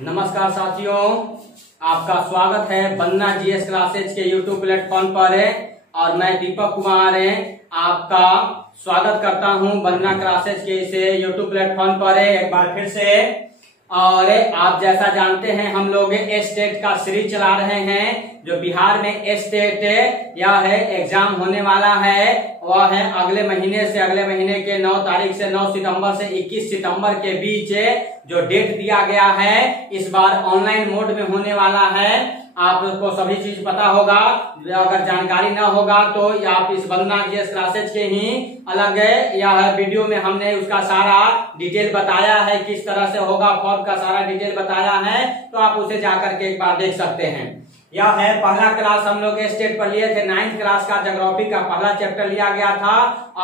नमस्कार साथियों, आपका स्वागत है वंदना जीएस क्लासेज के यूट्यूब प्लेटफॉर्म पर और मैं दीपक कुमार आपका स्वागत करता हूं वंदना क्लासेज के इस यूट्यूब प्लेटफॉर्म पर एक बार फिर से। और आप जैसा जानते हैं हम लोग स्टेट का सीरीज चला रहे हैं। जो बिहार में स्टेट यह है एग्जाम होने वाला है वह है अगले महीने के 9 तारीख से 9 सितंबर से 21 सितंबर के बीच जो डेट दिया गया है इस बार ऑनलाइन मोड में होने वाला है। आपको सभी चीज पता होगा, अगर जानकारी ना होगा तो आप इस वंदना जीएस क्लासेज के ही अलग यह वीडियो में हमने उसका सारा डिटेल बताया है, किस तरह से होगा फॉर्म का सारा डिटेल बताया है, तो आप उसे जाकर के एक बार देख सकते हैं। यह है पहला क्लास हम लोग स्टेट पर लिए थे, 9th क्लास का ज्योग्राफी का पहला चैप्टर लिया गया था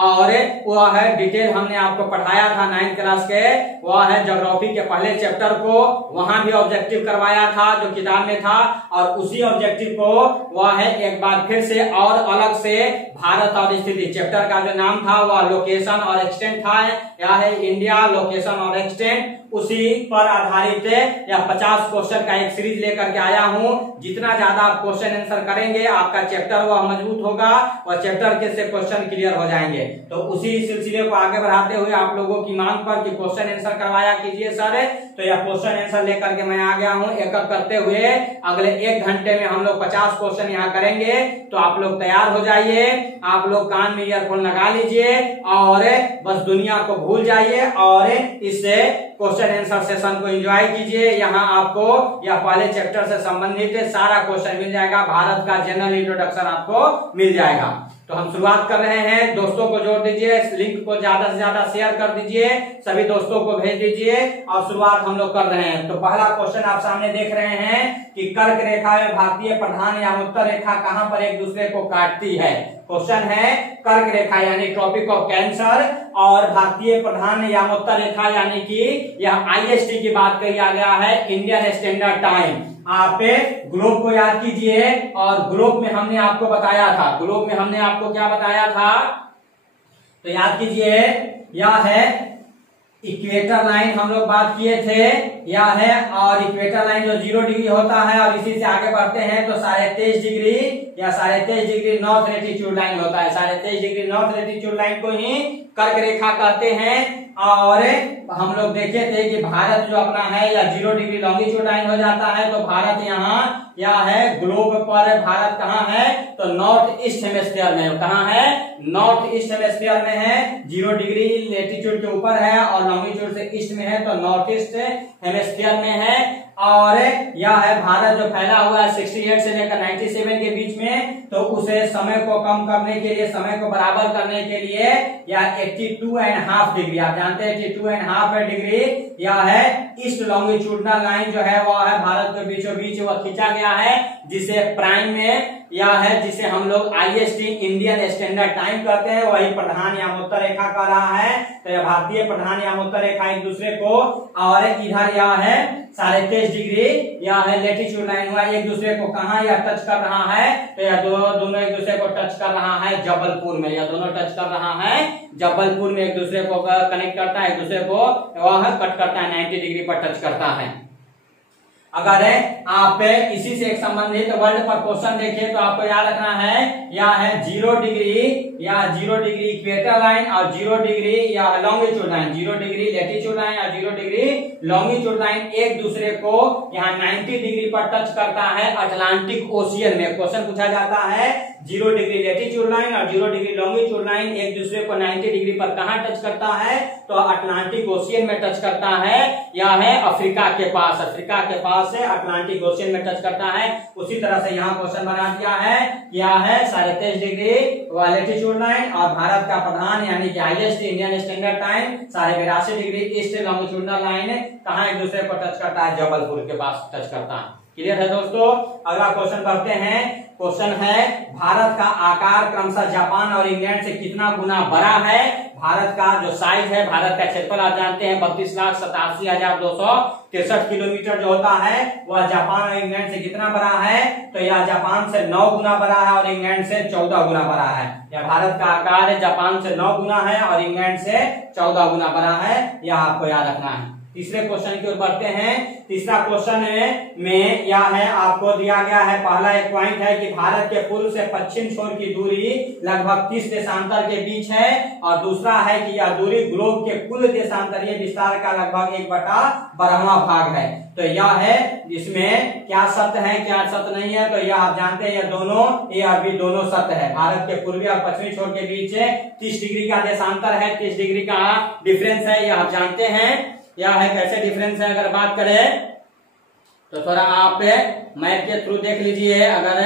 और वह है डिटेल हमने आपको पढ़ाया था 9th क्लास के, वह है ज्योग्राफी के पहले चैप्टर को वहां भी ऑब्जेक्टिव करवाया था जो किताब में था और उसी ऑब्जेक्टिव को वह है एक बार फिर से और अलग से भारत और स्थिति चैप्टर का जो नाम था वह लोकेशन और एक्सटेंट था। यह है इंडिया लोकेशन और एक्सटेंट, उसी पर आधारित या 50 क्वेश्चन का एक सीरीज लेकर के आया हूं। जितना ज्यादा आप क्वेश्चन आंसर करेंगे आपका चैप्टर वह मजबूत होगा और चैप्टर के से क्वेश्चन क्लियर हो जाएंगे। तो उसी सिलसिले को आगे बढ़ाते हुए आप लोगों की मांग पर कि क्वेश्चन आंसर करवाया कीजिए सर, तो यह क्वेश्चन आंसर लेकर के मैं आ गया हूं। एक एक करते हुए अगले 1 घंटे में हम लोग 50 क्वेश्चन यहाँ करेंगे, तो आप लोग तैयार हो जाइए। आप लोग कान में ईयरफोन लगा लीजिए और बस दुनिया को भूल जाइए और इससे क्वेश्चन आंसर सेशन को एंजॉय कीजिए। यहाँ आपको या पहले चैप्टर से संबंधित सारा क्वेश्चन मिल जाएगा, भारत का जनरल इंट्रोडक्शन आपको मिल जाएगा। तो हम शुरुआत कर रहे हैं, दोस्तों को जोड़ दीजिए, लिंक को ज्यादा से ज्यादा शेयर कर दीजिए, सभी दोस्तों को भेज दीजिए और शुरुआत हम लोग कर रहे हैं। तो पहला क्वेश्चन आप सामने देख रहे हैं कि कर्क रेखा में भारतीय प्रधान या उत्तर रेखा कहां पर एक दूसरे को काटती है। क्वेश्चन है कर्क रेखा यानी ट्रॉपिक ऑफ कैंसर और भारतीय प्रधान या उत्तर रेखा यानी कि यह IST की बात किया गया है, इंडियन स्टैंडर्ड टाइम। आप ग्लोब को याद कीजिए और ग्लोब में हमने आपको बताया था, ग्लोब में हमने आपको क्या बताया था तो याद कीजिए, यह है इक्वेटर लाइन हम लोग बात किए थे, यह है और इक्वेटर लाइन जो 0 डिग्री होता है और इसी से आगे बढ़ते हैं तो 23.5 डिग्री या 23.5 डिग्री नॉर्थ लेटीट्यूड लाइन होता है। 23.5 डिग्री नॉर्थ लेटीट्यूड लाइन को ही कर्क रेखा कहते हैं। और हम लोग देखे थे कि भारत जो अपना है या 0 डिग्री लॉन्गिट्यूड लाइन हो जाता है, तो भारत यहाँ या है ग्लोब पर भारत कहाँ है तो नॉर्थ ईस्ट हेमिस्फीयर में, कहाँ है नॉर्थ ईस्ट हेमिस्फीयर में है, 0 डिग्री लेटीट्यूड के ऊपर है और लॉन्गिट्यूड से ईस्ट में है तो नॉर्थ ईस्ट हेमिस्फीयर में है। और यह है भारत जो फैला हुआ है 68 से लेकर 97 के बीच में, तो उसे समय को कम करने के लिए, समय को बराबर करने के लिए या 82.5 डिग्री, आप जानते हैं 82.5 डिग्री यह है ईस्ट लॉन्गिट्यूडनल लाइन जो है वह है भारत के बीचों बीच वह खींचा गया है, जिसे प्राइम में यह है जिसे हम लोग IST इंडियन स्टैंडर्ड टाइम कहते हैं, वही प्रधान या उत्तर रेखा कह रहा है। तो यह भारतीय प्रधान या उत्तर रेखा एक दूसरे को, और इधर यह है 23.5 डिग्री यह है लेटीट्यूड लाइन हुआ, एक दूसरे को कहा यह टच कर रहा है तो यह दोनों एक दूसरे को टच कर रहा है जबलपुर में, यह दोनों टच कर रहा है जबलपुर में, एक दूसरे को कनेक्ट करता है, एक दूसरे को वह कट करता है, 90 डिग्री पर टच करता है। अगर आप इसी से एक संबंधित वर्ल्ड पर क्वेश्चन देखें तो आपको याद रखना है यह है 0 डिग्री या 0 डिग्री इक्वेटर लाइन और 0 डिग्री या longitude line, 0 degree latitude line और 0 डिग्री लॉन्गिट्यूड लाइन एक दूसरे को यहाँ 90 डिग्री पर टच करता है अटलांटिक ओशियन में। क्वेश्चन पूछा जाता है 0 डिग्री लेटीट्यूड लाइन और 0 डिग्री लॉन्गिट्यूड लाइन एक दूसरे को 90 डिग्री पर कहाँ टच करता है तो अटलांटिक ओशियन में टच करता है, यह है अफ्रीका के पास, अफ्रीका के पास से अटलांटिक ओशियन में टच करता है। उसी तरह से यहाँ क्वेश्चन बना दिया है, यह है 23.5 डिग्री लेटीट्यूड लाइन और भारत का प्रधान यानी कि IST Indian standard time 82.5 degree east longitudinal line कहाँ एक दूसरे को टच करता है जबलपुर के पास टच करता है। क्लियर है दोस्तों। अगला क्वेश्चन पढ़ते हैं। क्वेश्चन है भारत का आकार क्रमशः जापान और इंग्लैंड से कितना गुना बड़ा है। भारत का जो साइज है, भारत का क्षेत्रफल आप जानते हैं 32,87,263 किलोमीटर जो होता है वह जापान और इंग्लैंड से कितना बड़ा है तो यह जापान से 9 गुना बड़ा है और इंग्लैंड से 14 गुना बड़ा है। यह भारत का आकार है जापान से 9 गुना है और इंग्लैंड से 14 गुना बड़ा है, यह आपको याद रखना है। तीसरे क्वेश्चन की ओर बढ़ते हैं। तीसरा क्वेश्चन में यह है, आपको दिया गया है, पहला एक पॉइंट है कि भारत के पूर्व से पश्चिम छोर की दूरी लगभग 30 देशांतर के बीच है, और दूसरा है कि यह दूरी ग्लोब के कुल देशांतरीय विस्तार का लगभग 1/12वां भाग है। तो यह है, इसमें क्या सत्य है क्या सत्य नहीं है, तो यह आप जानते हैं, ये दोनों ए और बी दोनों सत्य है। भारत के पूर्वी और पश्चिमी छोर के बीच 30 डिग्री का देशांतर है, 30 डिग्री का डिफरेंस है, यह आप जानते हैं। यह है कैसे डिफरेंस है, अगर बात करें तो थोड़ा आप मैप के थ्रू देख लीजिए। अगर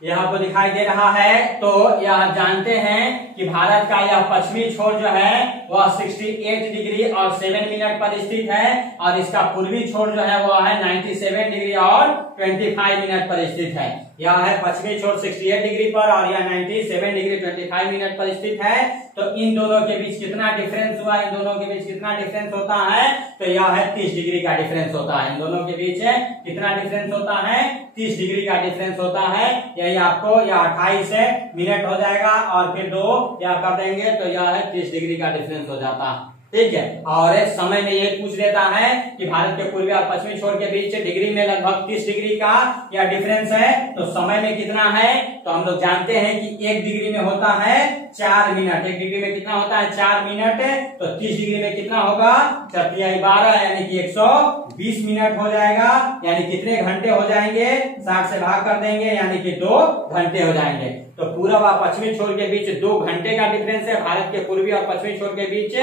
यहाँ पर दिखाई दे रहा है तो यह जानते हैं कि भारत का यह पश्चिमी छोर जो है वह 68 डिग्री और 7 मिनट पर स्थित है, और इसका पूर्वी छोर जो है वह है 97 डिग्री और 25 मिनट पर स्थित है। यह है पश्चिमी छोर 68 डिग्री पर और यह 97 डिग्री 25 मिनट पर स्थित है। तो इन दोनों के बीच कितना डिफरेंस हुआ, इन दोनों के बीच कितना डिफरेंस होता है, तो यह है 30 डिग्री का डिफरेंस होता है। इन दोनों के बीच कितना डिफरेंस होता है, 30 डिग्री का डिफरेंस होता है। यही आपको यह 28 मिनट हो जाएगा, और फिर 2 यह कर देंगे तो यह है 30 डिग्री का डिफरेंस हो जाता है। ठीक है, और समय में ये पूछ देता है कि भारत के पूर्वी और पश्चिमी छोर के बीच डिग्री में लगभग 30 डिग्री का यह डिफरेंस है, तो समय में कितना है, तो हम लोग जानते हैं कि 1 डिग्री में होता है 4 मिनट। 1 डिग्री में कितना होता है, 4 मिनट। तो 30 डिग्री में कितना होगा, 4×12 यानी कि 120 मिनट हो जाएगा। यानी कितने घंटे हो जाएंगे, 60 से भाग कर देंगे यानी कि 2 घंटे हो जाएंगे। तो पूर्व और पश्चिमी छोर के बीच 2 घंटे का डिफरेंस है, भारत के पूर्वी और पश्चिमी छोर के बीच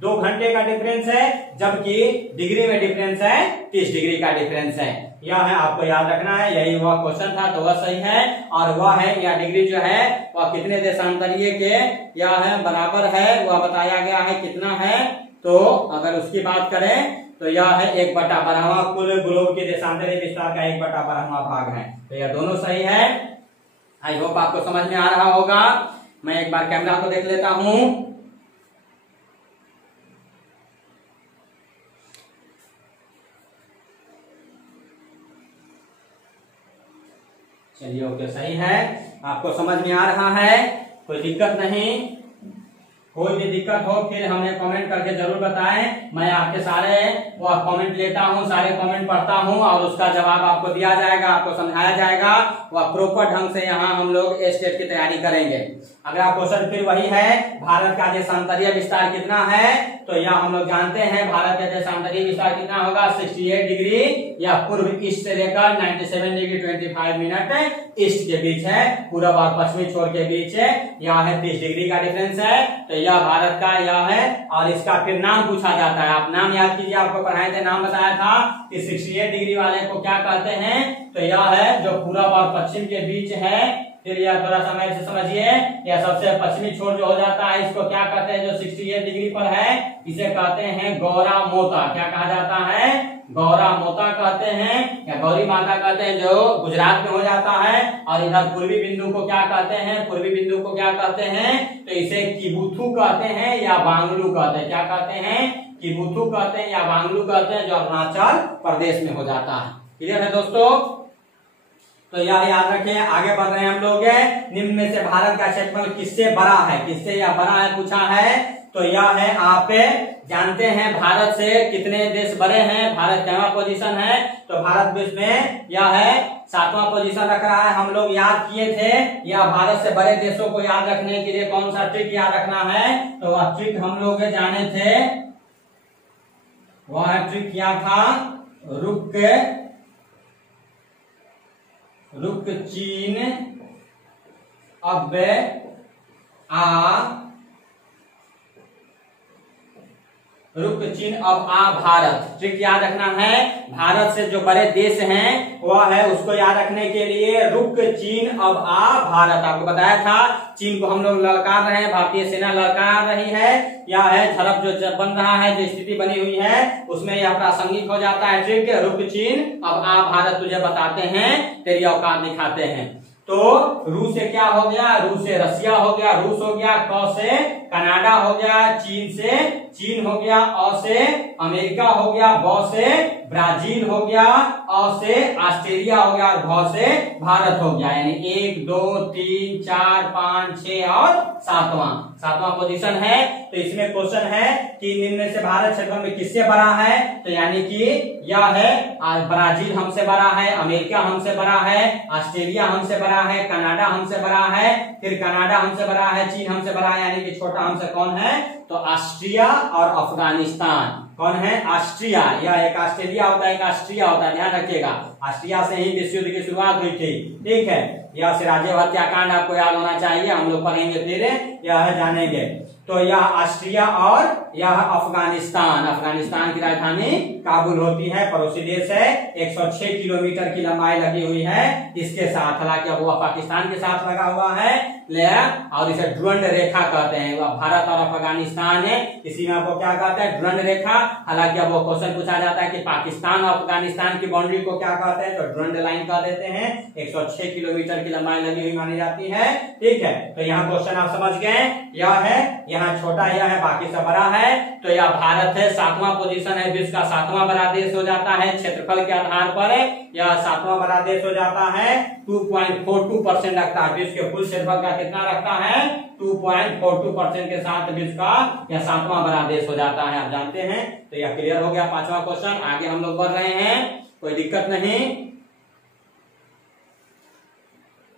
2 घंटे का डिफरेंस है, जबकि डिग्री में डिफरेंस है 30 डिग्री का डिफरेंस है। यह है, आपको याद रखना है, यही वह क्वेश्चन था तो वह सही है। और वह है यह डिग्री जो है वह कितने देशांतरीय के यह है बराबर है, वह बताया गया है कितना है। तो अगर उसकी बात करें तो यह है 1/12वां कुल ग्लोब के देशांतरीय विस्तार का 1/12वां भाग है। तो यह दोनों सही है। आई होप आपको समझ में आ रहा होगा। मैं एक बार कैमरा को देख लेता हूं। चलिए ओके, सही है, आपको समझ में आ रहा है, कोई दिक्कत नहीं। कोई भी दिक्कत हो फिर हमें कमेंट करके जरूर बताएं। मैं आपके सारे वो कमेंट लेता हूं, सारे कमेंट पढ़ता हूं और उसका जवाब आपको दिया जाएगा, आपको समझाया जाएगा। वह प्रॉपर ढंग से यहाँ हम लोग स्टेट की तैयारी करेंगे। अगला क्वेश्चन फिर वही है, भारत का देशांतरीय विस्तार कितना है, तो यह हम लोग जानते हैं भारत का देशांतरीय विस्तार कितना होगा, 68 डिग्री या पूर्व ईस्ट से लेकर 97 डिग्री 25 मिनट ईस्ट के बीच है, पूर्व और पश्चिमी छोर के बीच है। यहाँ है 30 डिग्री का डिफरेंस है। तो यह भारत का यह है, और इसका फिर नाम पूछा जाता है। आप नाम याद कीजिए, आपको पढ़ाए थे, नाम बताया था कि 68 डिग्री वाले को क्या कहते हैं, तो यह है जो पूर्व और पश्चिम के बीच है। फिर यह थोड़ा समय से समझिए, यह सबसे पश्चिमी छोर जो हो जाता है इसको क्या कहते हैं, जो 68 डिग्री पर है इसे कहते हैं गौरा मोता। क्या कहा जाता है, गौरा मोता कहते हैं या गौरी माता कहते हैं, जो गुजरात में हो जाता है। और इधर पूर्वी बिंदु को क्या कहते हैं, पूर्वी बिंदु को क्या कहते हैं, तो इसे किबुथु कहते हैं या बांगलू कहते हैं। क्या कहते हैं, किबुथु कहते हैं या बांगलू कहते हैं, जो अरुणाचल प्रदेश में हो जाता है। क्लियर है दोस्तों, तो यह याद रखें। आगे बढ़ रहे हैं हम लोग। निम्न में से भारत का क्षेत्रफल किससे बड़ा है, किससे यह बड़ा है पूछा है, तो यह है, आप जानते हैं भारत से कितने देश बड़े हैं, भारत क्या पोजीशन है, तो भारत विश्व में यह है 7वां पोजीशन रख रहा है। हम लोग याद किए थे, यह भारत से बड़े देशों को याद रखने के लिए कौन सा ट्रिक याद रखना है, तो वह ट्रिक हम लोग जाने थे, वह ट्रिक क्या था, रुक चीन अब रुक चीन अब भारत। ट्रिक याद रखना है, भारत से जो बड़े देश हैं वह है, उसको याद रखने के लिए रुक चीन अब भारत। आपको बताया था चीन को हम लोग ललकार रहे हैं, भारतीय सेना ललकार रही है। यह है झड़प जो बन रहा है, जो स्थिति बनी हुई है उसमें यह प्रासंगिक हो जाता है। ट्रिक रुक चीन अब भारत तुझे बताते हैं, तेरी औकात दिखाते हैं। तो रूस से क्या हो गया, रूस से रसिया हो गया, रूस हो गया, क से कनाडा हो गया, चीन से चीन हो गया, अ से अमेरिका हो गया, ब से ब्राजील हो गया, अ से ऑस्ट्रेलिया हो गया और भ से भारत हो गया। यानी 1 2 3 4 5 6 और 7वां। 7वां पोजीशन है। तो इसमें क्वेश्चन है कि निम्न में से भारत क्षेत्रफल में किससे बड़ा है, तो यानी कि यह है ब्राजील हमसे बड़ा है, अमेरिका हमसे बड़ा है, ऑस्ट्रेलिया हमसे बड़ा है, कनाडा हमसे बड़ा है, फिर कनाडा हमसे बड़ा है, चीन हमसे बड़ा है, यानी कि छोटा हमसे कौन है, तो ऑस्ट्रिया और अफगानिस्तान। कौन है, ऑस्ट्रिया। यह एक ऑस्ट्रेलिया होता है, एक ऑस्ट्रिया होता है, ध्यान रखिएगा। ऑस्ट्रिया से ही विश्व युद्ध की शुरुआत हुई थी, ठीक है। यह राज्य हत्याकांड आपको याद होना चाहिए, हम लोग पढ़ेंगे फिर यह जानेंगे। तो यह ऑस्ट्रिया और यह अफगानिस्तान। अफगानिस्तान की राजधानी काबुल होती है, पड़ोसी देश है, 106 किलोमीटर की लंबाई लगी हुई है इसके साथ। हालांकि अब वह पाकिस्तान के साथ लगा हुआ है और इसे ड्रंड रेखा कहते हैं। वह भारत और अफगानिस्तान है, इसी में आपको क्या कहते हैं, ड्रंड रेखा। हालांकि अब वो क्वेश्चन पूछा जाता है कि पाकिस्तान और अफगानिस्तान की बाउंड्री को क्या कहते हैं, तो ड्रंड लाइन कह देते हैं। 106 किलोमीटर की लंबाई लगी हुई मानी जाती है, ठीक है। तो यहाँ क्वेश्चन आप समझ गए, यह है, यहाँ छोटा यह है, बाकी सब बड़ा है। तो यह भारत है, 7वां पोजीशन है, विश्व का 7वां बड़ा देश हो जाता है क्षेत्रफल के आधार पर। यह 7वां बड़ा देश हो जाता है, 2.42% रखता है। विश्व के कुल क्षेत्रफल का कितना रखता है, 2.42% के साथ विश्व का यह 7वां बड़ा देश हो जाता है, आप जानते हैं। तो यह क्लियर हो गया 5वां क्वेश्चन। आगे हम लोग बढ़ रहे हैं, कोई दिक्कत नहीं।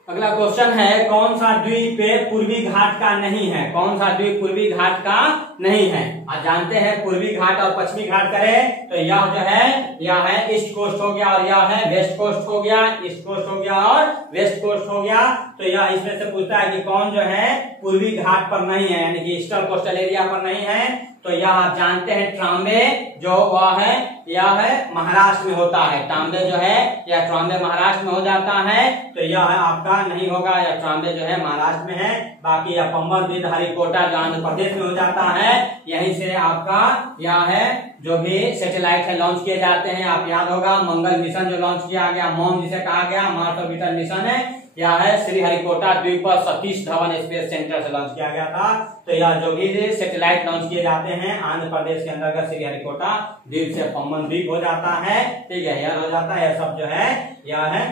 अगला क्वेश्चन है, कौन सा द्वीप पूर्वी घाट का नहीं है, कौन सा द्वीप पूर्वी घाट का नहीं है। आप जानते हैं पूर्वी घाट और पश्चिमी घाट करें तो यह जो है, यह है ईस्ट कोस्ट हो गया और यह है वेस्ट कोस्ट हो गया, ईस्ट कोस्ट हो गया और वेस्ट कोस्ट हो गया। तो यह इसमें से पूछता है कि कौन जो है पूर्वी घाट पर नहीं है, यानी कि ईस्टर्न कोस्टल एरिया पर नहीं है। तो यह आप जानते हैं ट्राम्बे जो वह है, यह है महाराष्ट्र में होता है। ट्राम्बे जो है यह ट्राम्बे महाराष्ट्र में हो जाता है। तो यह है आपका नहीं होगा, यह ट्राम्बे जो है महाराष्ट्र में है। बाकी यह पंबन विद हरिकोटा जो आंध्र प्रदेश में हो जाता है। यहीं से आपका यह है जो भी सैटेलाइट है लॉन्च किए जाते हैं, आप याद होगा मंगल मिशन जो लॉन्च किया गया, मॉम जिसे कहा गया, मार्स ऑर्बिटर मिशन है। यह है श्री हरिकोटा द्वीप पर सतीश धवन स्पेस सेंटर से लॉन्च किया गया था। तो यह जो भी सैटेलाइट लॉन्च किए जाते हैं आंध्र प्रदेश के अंतर्गत श्री हरिकोटा द्वीप से पंबन द्वीप हो जाता है, ठीक है, यह हो जाता है। यह सब जो है यह है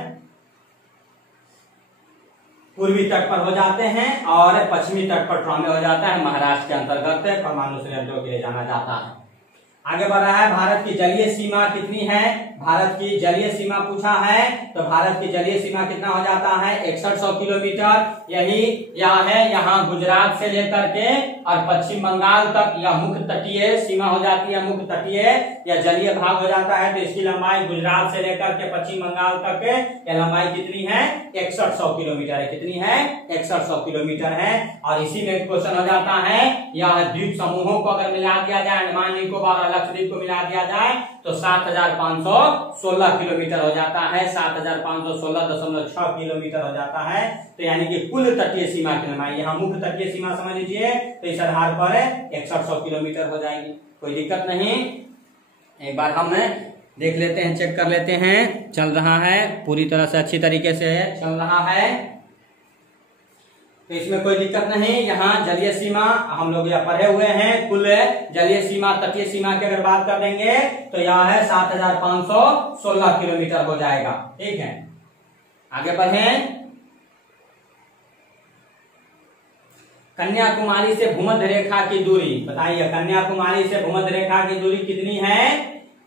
पूर्वी तट पर हो जाते हैं और पश्चिमी तट पर ट्राम्बे हो जाता है, महाराष्ट्र के अंतर्गत परमाणु संयंत्रों के लिए जाना जाता है। आगे बढ़ रहा है, भारत की जलीय सीमा कितनी है, भारत की जलीय सीमा पूछा है। तो भारत की जलीय सीमा कितना हो जाता है, 6100 किलोमीटर। यही यह है, यहाँ गुजरात से लेकर के और पश्चिम बंगाल तक यह मुख्य तटीय सीमा हो जाती है, मुख्य तटीय या जलीय भाग हो जाता है। तो इसकी लंबाई गुजरात से लेकर के पश्चिम बंगाल तक यह लंबाई कितनी है, 6100 किलोमीटर है। कितनी है, 6100 किलोमीटर है। और इसी में क्वेश्चन हो जाता है, यह द्वीप समूहों को अगर मिला दिया जाए, अंडमान निकोबार और लक्षद्वीप को मिला दिया जाए तो 7516 किलोमीटर हो जाता है, 7516.6 किलोमीटर हो जाता है। तो यानी कि कुल तटीय सीमा की लंबाई, यहाँ मुख्य तटीय सीमा समझ लीजिए, तो इस आधार पर 6100 किलोमीटर हो जाएगी, कोई दिक्कत नहीं। एक बार हम देख लेते हैं, चेक कर लेते हैं, चल रहा है पूरी तरह से अच्छी तरीके से चल रहा है, तो इसमें कोई दिक्कत नहीं। यहाँ जलीय सीमा हम लोग यह पढ़े हुए हैं, कुल जलीय सीमा तटीय सीमा की अगर बात कर देंगे तो यह है 7516 किलोमीटर हो जाएगा, ठीक है। आगे बढ़ें, कन्याकुमारी से भूमध्य रेखा की दूरी बताइए, कन्याकुमारी से भूमध्य रेखा की दूरी कितनी है,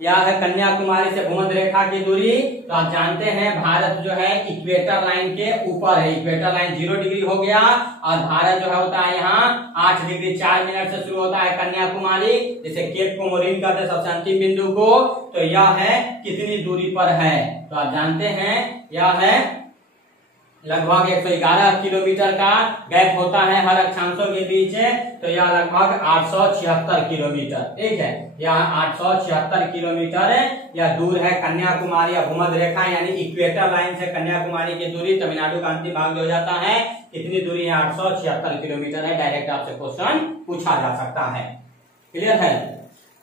यह है कन्याकुमारी से भूमध्य रेखा की दूरी। तो आप जानते हैं भारत जो है इक्वेटर लाइन के ऊपर है, इक्वेटर लाइन 0 डिग्री हो गया और भारत जो है होता है यहाँ 8 डिग्री 4 मिनट से शुरू होता है कन्याकुमारी, जिसे केप कोमोरिन कहते हैं सबसे अंतिम बिंदु को। तो यह है कितनी दूरी पर है, तो आप जानते हैं यह है लगभग 111 किलोमीटर का गैप होता है हर अक्षांशों के बीच, तो यह लगभग 876 किलोमीटर, ठीक है। यह 876 किलोमीटर यह दूर है कन्याकुमारी या भूमध्य रेखा यानी इक्वेटर लाइन से कन्याकुमारी की दूरी, तमिलनाडु का अंतिम भाग जो हो जाता है, कितनी दूरी है, 876 किलोमीटर है। डायरेक्ट आपसे क्वेश्चन पूछा जा सकता है, क्लियर है।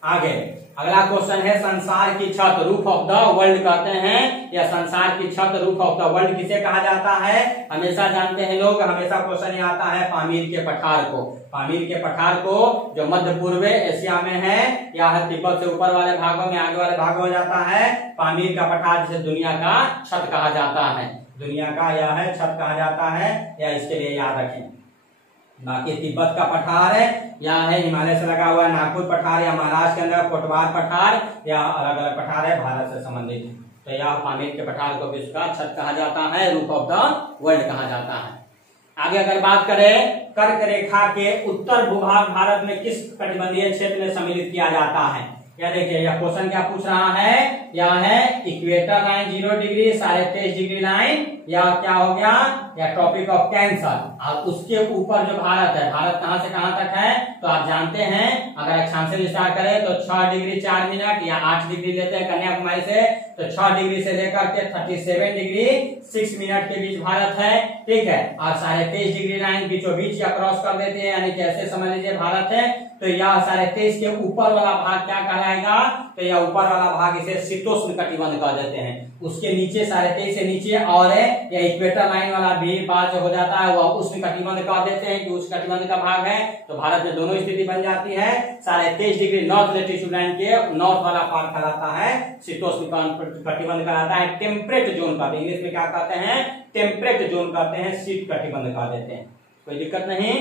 आगे अगला क्वेश्चन है, संसार की छत रूफ ऑफ द वर्ल्ड कहते हैं, या संसार की छत रूफ ऑफ द वर्ल्ड किसे कहा जाता है। हमेशा जानते हैं लोग, हमेशा क्वेश्चन ये आता है पामीर के पठार को, पामीर के पठार को जो मध्य पूर्व एशिया में है, या तिब्बत से ऊपर वाले भागों में आगे वाले भाग हो जाता है पामीर का पठार, जिसे दुनिया का छत कहा जाता है, दुनिया का यह है छत कहा जाता है, या इसके लिए याद रखें। बाकी तिब्बत का पठार है, या है हिमालय से लगा हुआ नागपुर पठार, या महाराष्ट्र के अंदर कोटवार पठार, या अलग अलग पठार है भारत से संबंधित। तो यह पामीर के पठार को विश्व का छत कहा जाता है, रूफ ऑफ द वर्ल्ड कहा जाता है। आगे अगर बात करें, कर्क रेखा के उत्तर भूभाग भारत में किस कटिबंधीय क्षेत्र में सम्मिलित किया जाता है? या देखिए यह क्वेश्चन क्या पूछ रहा है, यह है equator line 0 degree 23.5 degree line, या क्या हो गया, या ट्रॉपिक ऑफ कैंसर। और उसके ऊपर जो भारत है, भारत कहां से कहां तक है तो आप जानते हैं, अगर अक्षांश विस्तार करें तो 6 डिग्री 4 मिनट या 8 डिग्री लेते हैं कन्याकुमारी से, तो 6 डिग्री से लेकर के 37 डिग्री 6 मिनट के बीच भारत है, ठीक है। और 23.5 डिग्री लाइन बीचों बीच या क्रॉस कर देते हैं, यानी कैसे समझ लीजिए भारत है, तो यह 23.5 के ऊपर वाला भाग क्या कहलाएगा, तो यह ऊपर वाला भाग इसे शीतोष्ण कटिबंध कह देते हैं। उसके नीचे 23.5 से नीचे और है या इक्वेटर लाइन वाला भी बात हो जाता है, वह उष्ण कटिबंध कह देते हैं कि उष्ण कटिबंध का भाग है। तो भारत में दोनों स्थिति बन जाती है। 23.5 डिग्री नॉर्थ लेटीट्यूड लाइन के नॉर्थ वाला पार्ट कहलाता है शीतोष्ण कटिबंध कहलाता है, टेम्परेट जोन कहते हैं, इंग्लिश में क्या कहते हैं, टेम्परेट जोन कहते हैं, शीत कटिबंध कह देते हैं, कोई दिक्कत नहीं।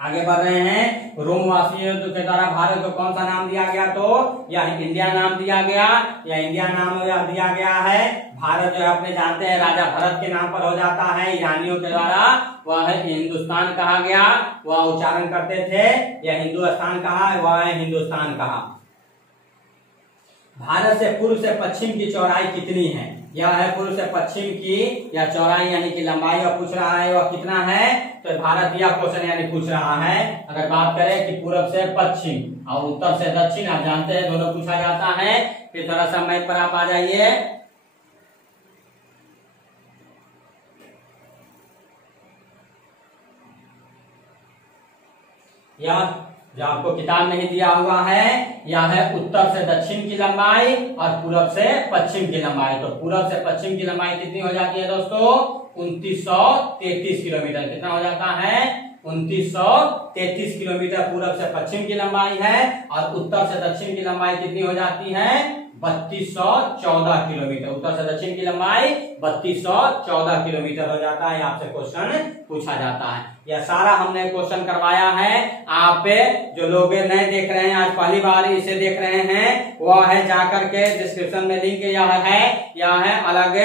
आगे बढ़ रहे हैं, रोमवासियों के द्वारा भारत को कौन सा नाम दिया गया, तो या इंडिया नाम दिया गया, या इंडिया नाम दिया गया है। भारत जो है अपने जानते हैं राजा भरत के नाम पर हो जाता है, ईरानियों के द्वारा वह है हिंदुस्तान कहा गया, वह उच्चारण करते थे, या हिंदुस्तान कहा, वह है हिंदुस्तान कहा। भारत से पूर्व से पश्चिम की चौड़ाई कितनी है, यह है पूर्व से पश्चिम की या चौड़ाई यानी कि लंबाई, और पूछ रहा है वह कितना है, तो भारत यह क्वेश्चन यानी पूछ रहा है। अगर बात करें कि पूर्व से पश्चिम और उत्तर से दक्षिण, आप जानते हैं दोनों पूछा जाता है। फिर थोड़ा सा मैप पर आप आ जाइए, यह जो आपको किताब में ही दिया हुआ है, यह है उत्तर से दक्षिण की लंबाई और पूरब से पश्चिम की लंबाई। तो पूरब से पश्चिम की लंबाई कितनी हो जाती है दोस्तों, 2933 किलोमीटर। कितना हो जाता है, 2933 किलोमीटर पूरब से पश्चिम की लंबाई है, और उत्तर से दक्षिण की लंबाई कितनी हो जाती है, 3214 किलोमीटर। उत्तर से दक्षिण की लंबाई 3214 किलोमीटर हो जाता है। आपसे क्वेश्चन पूछा जाता है। यह सारा हमने क्वेश्चन करवाया है। आप जो लोग नए देख रहे हैं, आज पहली बार इसे देख रहे हैं, वह है जाकर के डिस्क्रिप्शन में लिंक यह है अलग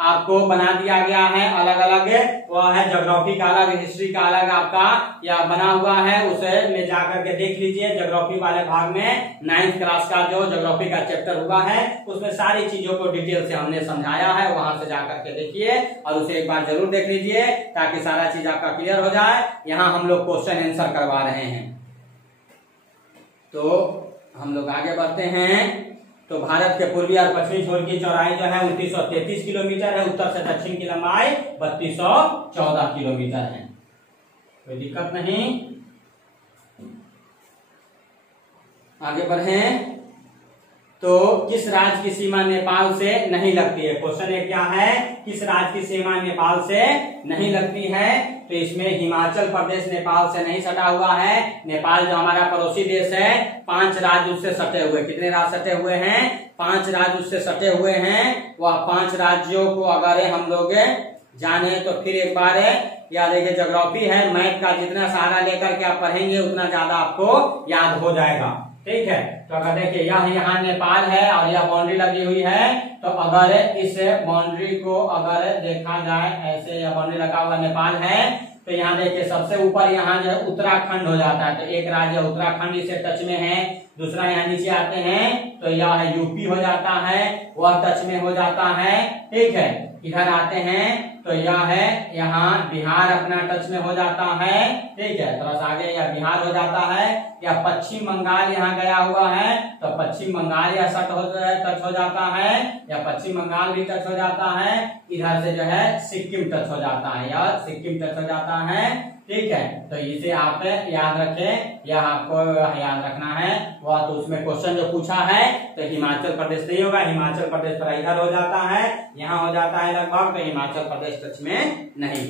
आपको बना दिया गया है, अलग अलग वह है ज्योग्राफी का अलग, हिस्ट्री का अलग आपका यह बना हुआ है, उसे में जाकर के देख लीजिए। ज्योग्राफी वाले भाग में 9th क्लास का जो ज्योग्राफी का चैप्टर हुआ है, उसमें सारी चीजों को डिटेल से हमने समझाया है, वहां से जाकर के देखिए और उसे एक बार जरूर देख लीजिए ताकि सारा चीज आपका क्लियर हो जाए। यहाँ हम लोग क्वेश्चन आंसर करवा रहे हैं, तो हम लोग आगे बढ़ते हैं। तो भारत के पूर्वी और पश्चिमी छोर की चौड़ाई जो है 2933 किलोमीटर है, उत्तर से दक्षिण की लंबाई 3214 किलोमीटर है, कोई दिक्कत नहीं। आगे बढ़े, तो किस राज्य की सीमा नेपाल से नहीं लगती है? क्वेश्चन ये क्या है, किस राज्य की सीमा नेपाल से नहीं लगती है? तो इसमें हिमाचल प्रदेश नेपाल से नहीं सटा हुआ है। नेपाल जो हमारा पड़ोसी देश है, 5 राज्य उससे सटे हुए, कितने राज्य सटे हुए हैं? 5 राज्य उससे सटे हुए हैं। वह 5 राज्यों को अगर हम लोग जाने तो फिर एक बार याद देखिए, ज्योग्राफी है, मैथ का जितना सहारा लेकर के आप पढ़ेंगे उतना ज्यादा आपको याद हो जाएगा, ठीक है। तो अगर देखिए यहाँ नेपाल है और यह बाउंड्री लगी हुई है, तो अगर इस बाउंड्री को अगर देखा जाए ऐसे, यह बाउंड्री लगा हुआ नेपाल है, तो यहाँ देखिए सबसे ऊपर यहाँ जो है उत्तराखंड हो जाता है। तो एक राज्य उत्तराखंड इसे टच में है, दूसरा यहाँ नीचे आते हैं तो यह यूपी हो जाता है, वह टच में हो जाता है, ठीक है। इधर आते हैं तो यह है यहाँ बिहार अपना टच में हो जाता है, ठीक है। थोड़ा सा आगे यह बिहार हो जाता है, या पश्चिम बंगाल यहाँ गया हुआ है तो पश्चिम बंगाल या टच हो जाता है, या पश्चिम बंगाल भी टच हो जाता है। इधर से जो है सिक्किम टच हो जाता है, या सिक्किम टच हो जाता है, ठीक है। तो इसे आप याद रखें, यह आपको याद रखना है। वह तो उसमें क्वेश्चन जो पूछा है तो हिमाचल प्रदेश नहीं होगा, हिमाचल प्रदेश पर इधर हो जाता है, यहाँ हो जाता है लगभग, तो हिमाचल प्रदेश टच में नहीं।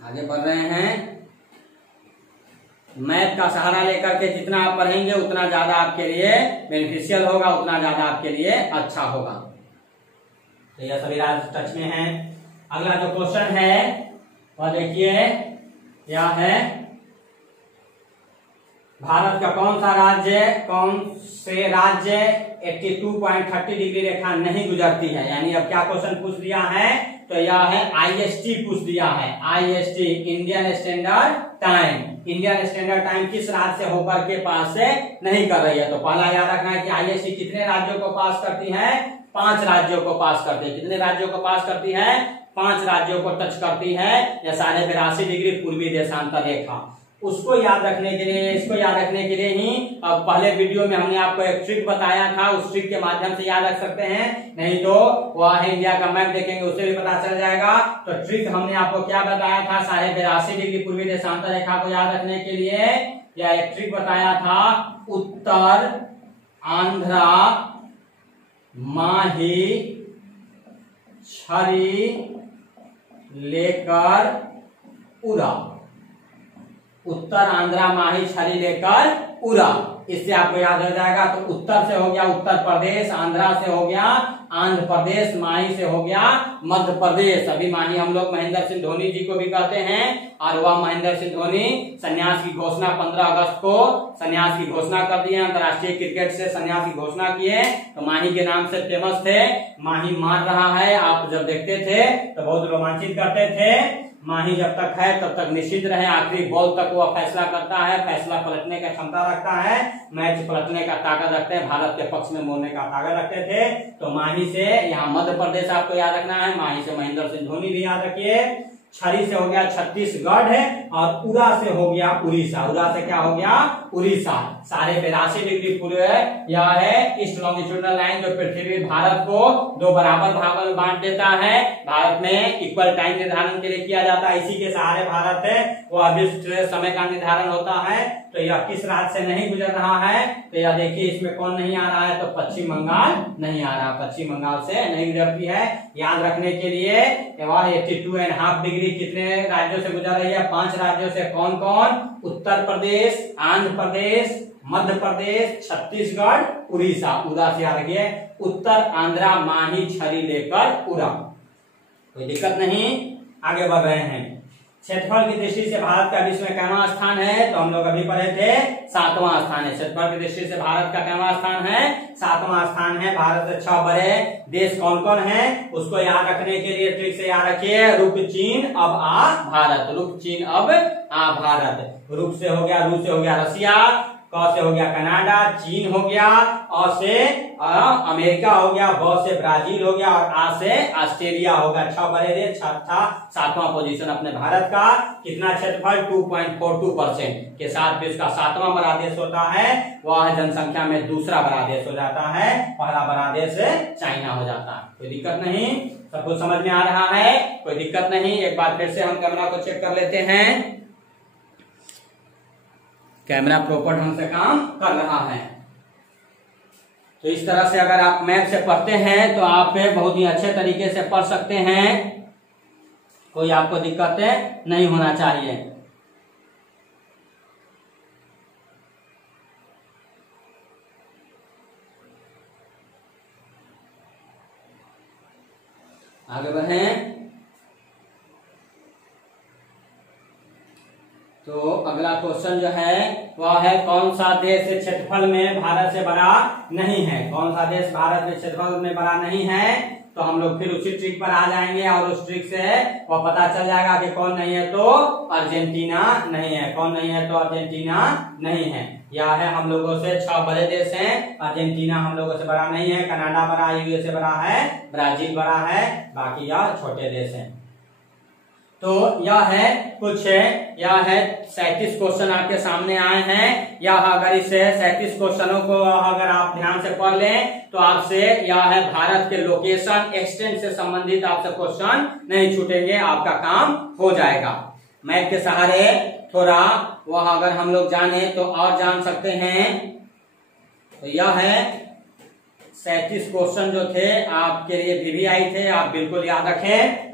आगे बढ़ रहे हैं, मैथ का सहारा लेकर के जितना आप पढ़ेंगे उतना ज्यादा आपके लिए बेनिफिशियल होगा, उतना ज्यादा आपके लिए अच्छा होगा। तो यह सभी राज्य टच में है। अगला जो क्वेश्चन है वह देखिए, यह है भारत का कौन से राज्य 82.30 डिग्री रेखा नहीं गुजरती है। यानी अब क्या क्वेश्चन पूछ दिया है, तो यह है IST पूछ दिया है। IST Indian standard time. Indian standard time किस राज्य से होकर के पास से नहीं कर रही है। तो पहला याद रखना है कि IST कितने राज्यों को पास करती है, 5 राज्यों को पास करती है। कितने राज्यों को पास करती है, 5 राज्यों को टच करती है। यह 82.5 डिग्री पूर्वी देशांतर रेखा। उसको याद रखने के लिए, इसको याद रखने के लिए ही अब पहले वीडियो में हमने आपको एक ट्रिक बताया था, उस ट्रिक के माध्यम से याद रख सकते हैं। नहीं तो वह है इंडिया का मैप देखेंगे उससे भी पता चल जाएगा। तो ट्रिक हमने आपको क्या बताया था, 82.5 डिग्री पूर्वी देशांतर रेखा को याद रखने के लिए यह एक ट्रिक बताया था। उत्तर आंध्रा माही छड़ी लेकर उड़ा। उत्तर आंध्रा माही छड़ी लेकर उड़ा, इससे आपको याद हो जाएगा। तो उत्तर से हो गया उत्तर प्रदेश, आंध्रा से हो गया आंध्र प्रदेश, माही से हो गया मध्य प्रदेश। अभी माही हम लोग महेंद्र सिंह धोनी जी को भी कहते हैं, और वह महेंद्र सिंह धोनी संन्यास की घोषणा 15 अगस्त को संन्यास की घोषणा कर दी है। अंतर्राष्ट्रीय क्रिकेट से संन्यास की घोषणा किए, तो माही के नाम से फेमस थे। माही मार रहा है, आप जब देखते थे तो बहुत रोमांचित करते थे। माही जब तक है तब तक निश्चित रहे, आखिरी बॉल तक वह फैसला करता है, फैसला पलटने का क्षमता रखता है, मैच पलटने का ताकत रखते हैं, भारत के पक्ष में मोड़ने का ताकत रखते थे। तो माही से यहाँ मध्य प्रदेश आपको याद रखना है, माही से महेंद्र सिंह धोनी भी याद रखिए। छड़ी से हो गया छत्तीसगढ़ है, और उड़ा से हो गया उड़ीसा। उड़ा से क्या हो गया, उड़ीसा। 82.5 डिग्री पूरे यह है ईस्ट लॉन्गिट्यूडनल लाइन, जो पृथ्वी भारत को 2 बराबर भागों में बांट देता है। भारत में इक्वल टाइम निर्धारण के लिए किया जाता है, इसी के सहारे भारत है वो अभिष्ट समय का निर्धारण होता है। तो यह किस राज्य से नहीं गुजर रहा है, तो यह देखिए इसमें कौन नहीं आ रहा है, तो पश्चिम बंगाल नहीं आ रहा, पश्चिम बंगाल से नहीं गुजरती है। याद रखने के लिए 82.5 डिग्री कितने राज्यों से गुजर रही है, 5 राज्यों से। कौन कौन, उत्तर प्रदेश, आंध्र प्रदेश, मध्य प्रदेश, छत्तीसगढ़, उड़ीसा। उड़ा से याद रखिए, उत्तर आंध्रा माही छड़ी लेकर उड़ा। कोई दिक्कत नहीं, आगे बढ़ रहे हैं। क्षेत्रफल की दृष्टि से भारत का विश्व में कैवां स्थान है, तो हम लोग अभी पढ़े थे 7वां स्थान है। क्षेत्रफल की दृष्टि से भारत का कैवां स्थान है, 7वां स्थान है। भारत से 6 बड़े देश कौन कौन है, उसको याद रखने के लिए ट्रिक से याद रखिए। रुक चीन अब आ भारत, रुक चीन अब आ भारत। रुक से हो गया, रू से हो गया रसिया, क से हो गया कनाडा, चीन हो गया, अ से अमेरिका हो गया, ब से ब्राजील हो गया, और आ से ऑस्ट्रेलिया हो गया। 6 बड़े देश, 7वां पोजीशन अपने भारत का। कितना क्षेत्रफल, 2.42% के साथ विश्व का 7वां बड़ा देश होता है। वह जनसंख्या में दूसरा बड़ा देश हो जाता है, पहला बड़ा देश चाइना हो जाता है। कोई दिक्कत नहीं, सब कुछ समझ में आ रहा है, कोई दिक्कत नहीं। एक बार फिर से हम कैमरा को चेक कर लेते हैं। कैमरा प्रॉपर ढंग से काम कर रहा है। तो इस तरह से अगर आप मैथ से पढ़ते हैं तो आप बहुत ही अच्छे तरीके से पढ़ सकते हैं, कोई आपको दिक्कत नहीं होना चाहिए। आगे बढ़ें। तो अगला क्वेश्चन जो है वह है, कौन सा देश क्षेत्रफल में भारत से बड़ा नहीं है। कौन सा देश भारत में क्षेत्रफल में बड़ा नहीं है, तो हम लोग फिर उसी ट्रिक पर आ जाएंगे, और उस ट्रिक से वो पता चल जाएगा कि कौन नहीं है, तो अर्जेंटीना नहीं है। कौन नहीं है, तो अर्जेंटीना नहीं है। यह है हम लोगों से 6 बड़े देश हैं, अर्जेंटीना हम लोगों से बड़ा नहीं है। कनाडा बड़ा, यूएसए बड़ा है, ब्राजील बड़ा है, बाकी यह छोटे देश हैं। तो यह है कुछ, यह है 37 क्वेश्चन आपके सामने आए हैं। यह अगर इस 37 क्वेश्चनों को अगर आप ध्यान से पढ़ लें तो आपसे यह है भारत के लोकेशन एक्सटेंट से संबंधित आपसे क्वेश्चन नहीं छूटेंगे, आपका काम हो जाएगा। मैथ के सहारे थोड़ा वह अगर हम लोग जाने तो और जान सकते हैं। तो यह है 37 क्वेश्चन जो थे आपके लिए VVI थे, आप बिल्कुल याद रखें।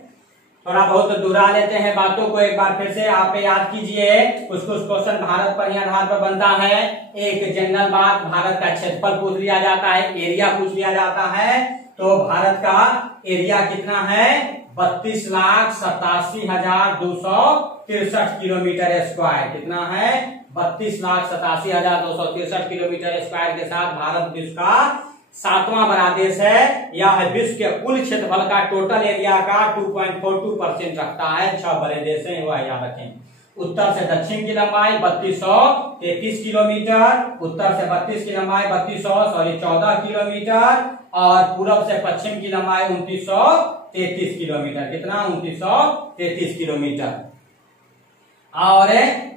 थोड़ा बहुत दोहरा लेते हैं बातों को, एक बार फिर से आप याद कीजिए। कुछ कुछ क्वेश्चन भारत पर ही आधार पर बनता है। एक जनरल बात, भारत का क्षेत्रफल पूछ लिया जाता है, एरिया पूछ लिया जाता है। तो भारत का एरिया कितना है, 32,87,263 किलोमीटर स्क्वायर। कितना है? 32,87,263 किलोमीटर स्क्वायर के साथ भारत विश्व का 7वां बड़ा देश है। यह विश्व के कुल क्षेत्रफल का टोटल एरिया का 2.42% रखता है। 6 बड़े देश हैं, वह याद रखें। उत्तर से दक्षिण की लंबाई 3233 किलोमीटर, उत्तर से 32 की लंबाई 14 किलोमीटर और पूर्व से पश्चिम की लंबाई 2933 किलोमीटर। कितना? 2933 किलोमीटर। और